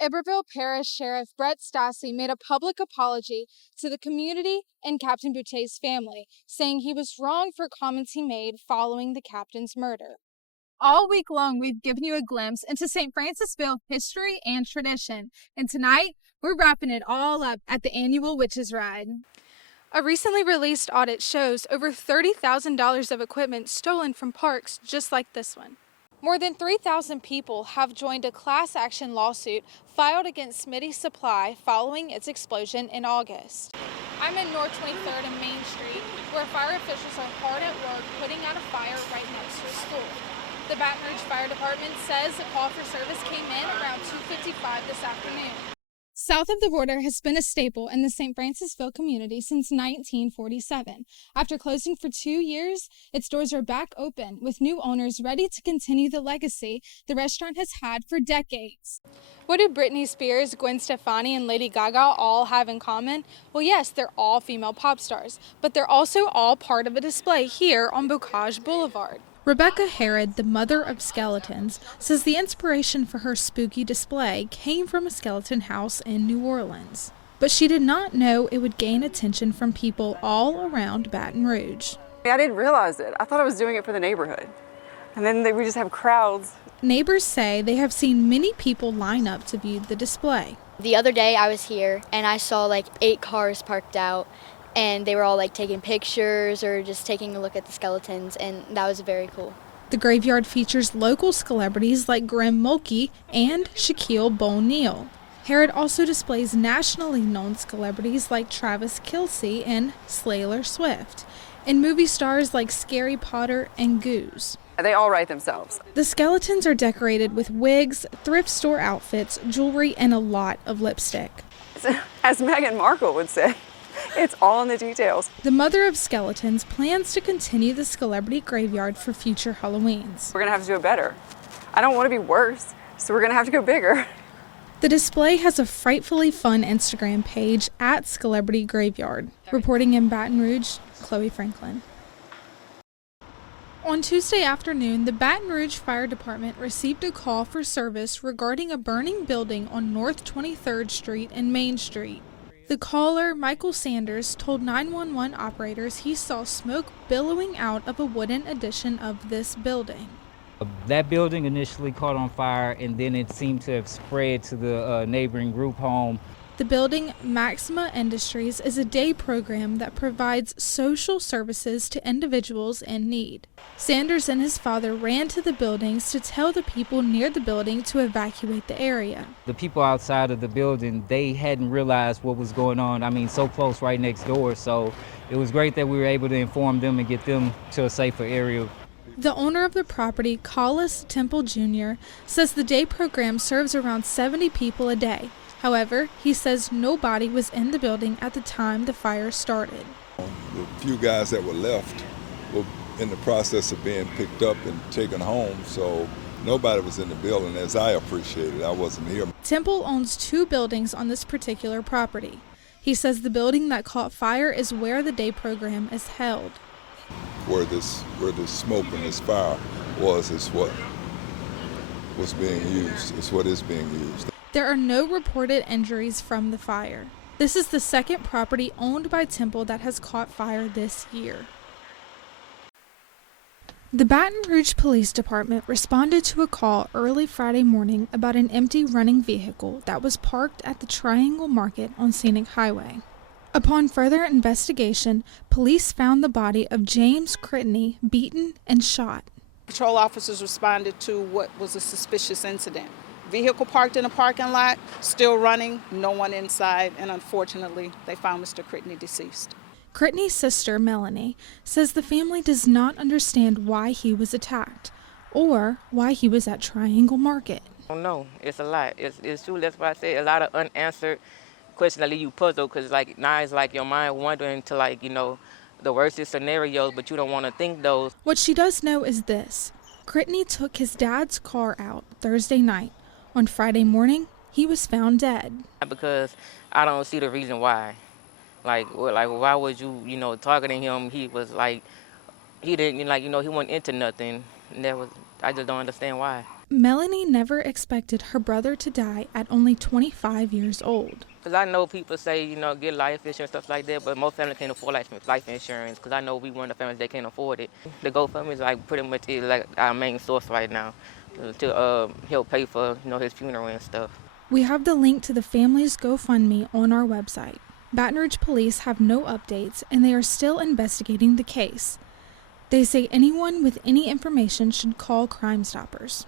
Iberville Parish Sheriff Brett Stassi made a public apology to the community and Captain Boucher's family, saying he was wrong for comments he made following the captain's murder. All week long, we've given you a glimpse into St. Francisville history and tradition, and tonight, we're wrapping it all up at the annual Witches Ride. A recently released audit shows over $30,000 of equipment stolen from parks just like this one. More than 3,000 people have joined a class action lawsuit filed against Smitty Supply following its explosion in August. I'm in North 23rd and Main Street, where fire officials are hard at work putting out a fire right next to a school. The Baton Rouge Fire Department says the call for service came in around 2:55 this afternoon. South of the Border has been a staple in the St. Francisville community since 1947. After closing for 2 years, its doors are back open with new owners ready to continue the legacy the restaurant has had for decades. What do Britney Spears, Gwen Stefani, and Lady Gaga all have in common? Well, yes, they're all female pop stars, but they're also all part of a display here on Bocage Boulevard. Rebecca Herod, the mother of skeletons, says the inspiration for her spooky display came from a skeleton house in New Orleans. But she did not know it would gain attention from people all around Baton Rouge. I didn't realize it. I thought I was doing it for the neighborhood. And then we just have crowds. Neighbors say they have seen many people line up to view the display. The other day I was here and I saw like 8 cars parked out. And they were all like taking pictures or just taking a look at the skeletons, and that was very cool. The graveyard features local celebrities like Graham Mulkey and Shaquille O'Neal. Herod also displays nationally known celebrities like Travis Kelce and Taylor Swift, and movie stars like Scary Potter and Goose. They all write themselves. The skeletons are decorated with wigs, thrift store outfits, jewelry, and a lot of lipstick. As Meghan Markle would say, it's all in the details. The mother of skeletons plans to continue the celebrity graveyard for future Halloweens. We're going to have to do it better. I don't want to be worse, so we're going to have to go bigger. The display has a frightfully fun Instagram page at Celebrity Graveyard. Reporting in Baton Rouge, Chloe Franklin. On Tuesday afternoon, the Baton Rouge Fire Department received a call for service regarding a burning building on North 23rd Street and Main Street. The caller, Michael Sanders, told 911 operators he saw smoke billowing out of a wooden addition of this building. That building initially caught on fire, and then it seemed to have spread to the neighboring group home. The building, Maxima Industries, is a day program that provides social services to individuals in need. Sanders and his father ran to the buildings to tell the people near the building to evacuate the area. The people outside of the building, they hadn't realized what was going on. I mean, so close right next door. So it was great that we were able to inform them and get them to a safer area. The owner of the property, Collis Temple Jr., says the day program serves around 70 people a day. However, he says nobody was in the building at the time the fire started. The few guys that were left were in the process of being picked up and taken home, so nobody was in the building, as I appreciated. I wasn't here. Temple owns 2 buildings on this particular property. He says the building that caught fire is where the day program is held. Where this smoke and this fire was is what was being used. It's what is being used. There are no reported injuries from the fire. This is the second property owned by Temple that has caught fire this year. The Baton Rouge Police Department responded to a call early Friday morning about an empty running vehicle that was parked at the Triangle Market on Scenic Highway. Upon further investigation, police found the body of James Critney beaten and shot. Patrol officers responded to what was a suspicious incident. Vehicle parked in a parking lot, still running, no one inside, and unfortunately, they found Mr. Critney deceased. Critney's sister, Melanie, says the family does not understand why he was attacked or why he was at Triangle Market. I don't know. It's a lot. It's true. That's why I say a lot of unanswered questions that leave you puzzled, because now it's like your mind wandering to the worst scenarios, but you don't want to think those. What she does know is this. Critney took his dad's car out Thursday night. On Friday morning, he was found dead. Because I don't see the reason why. Why would you, targeting him? He was he didn't, he wasn't into nothing. And that was I just don't understand why. Melanie never expected her brother to die at only 25 years old. Because I know people say, you know, get life insurance, stuff like that, but most families can't afford life insurance, because I know we one of the families that can't afford it. The GoFundMe is like pretty much like our main source right now to help pay for, you know, his funeral and stuff. We have the link to the family's GoFundMe on our website. Baton Rouge police have no updates, and they are still investigating the case. They say anyone with any information should call Crime Stoppers.